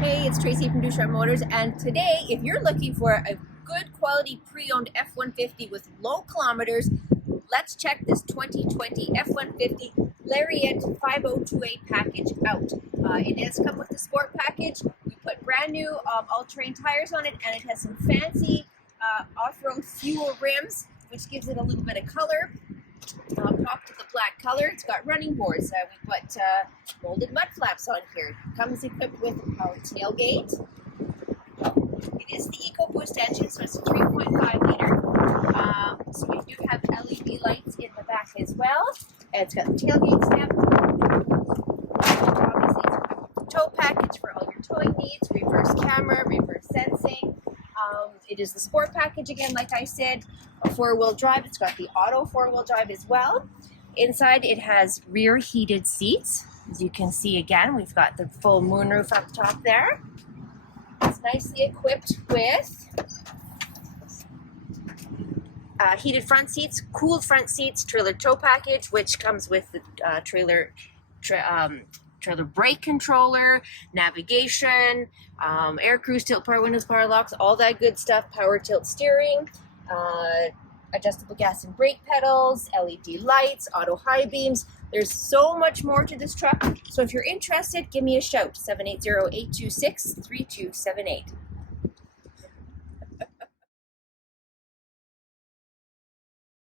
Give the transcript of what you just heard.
Hey, it's Tracy from Ducharme Motors, and today, if you're looking for a good quality pre-owned F-150 with low kilometers, let's check this 2020 F-150 Lariat 5028 package out. It does come with the sport package. We put brand new all-terrain tires on it, and it has some fancy off-road fuel rims, which gives it a little bit of color. Popped to the black color. It's got running boards. We put molded mud flaps on here. Comes equipped with a power tailgate. It is the Ecoboost engine, so it's a 3.5 liter. So we do have LED lights in the back as well. And it's got the tailgate step. Obviously, it's equipped with the tow package for all your towing needs, reverse camera, reverse sensing. It is the sport package again, like I said, a four-wheel drive. It's got the auto four-wheel drive as well. Inside it has rear heated seats. As you can see again, we've got the full moonroof up top there. It's nicely equipped with heated front seats, cooled front seats, trailer tow package, which comes with the trailer brake controller, navigation, air cruise, tilt power windows, power locks, all that good stuff, power tilt steering, adjustable gas and brake pedals, LED lights, auto high beams. There's so much more to this truck. So if you're interested, give me a shout, 780-826-3278.